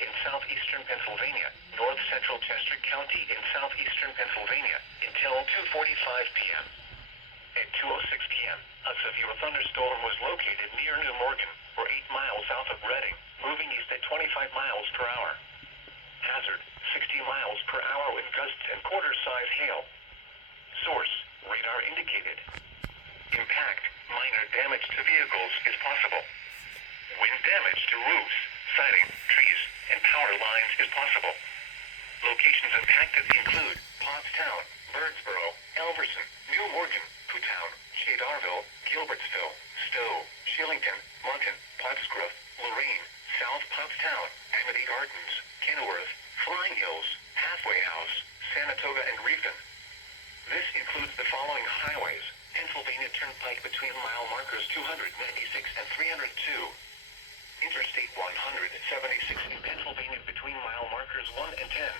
in southeastern Pennsylvania, north central Chester County in southeastern Pennsylvania, until 2:45 p.m. At 2:06 p.m., a severe thunderstorm was located near New Morgan, or 8 miles south of Reading, moving east at 25 miles per hour. Hazard, 60 miles per hour with gusts and quarter-size hail. Source, radar indicated. Impact, minor damage to vehicles is possible. Wind damage to roofs, siding, trees, and power lines is possible. Locations impacted include Pottstown, Birdsboro, Elverson, New Morgan, Putown, Shadarville, Gilbertsville, Stowe, Shillington, Munton, Pottsgrove, Lorraine, South Pottstown, Amity Gardens, Kenilworth, Flying Hills, Halfway House, Saratoga, and Reefton. This includes the following highways: Pennsylvania Turnpike between mile markers 296 and 302. Interstate 176 in Pennsylvania between mile markers 1 and 10.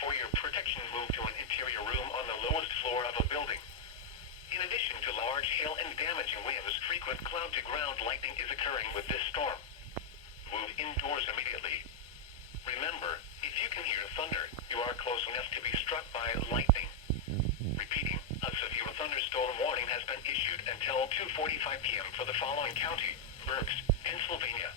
For your protection, move to an interior room on the lowest floor of a building. In addition to large hail and damaging winds, frequent cloud-to-ground lightning is occurring with this storm. Move indoors immediately. Remember, if you can hear thunder, you are close enough to be struck by lightning. Repeating, a severe thunderstorm warning has been issued until 2:45 p.m. for the following county: Berks, Pennsylvania.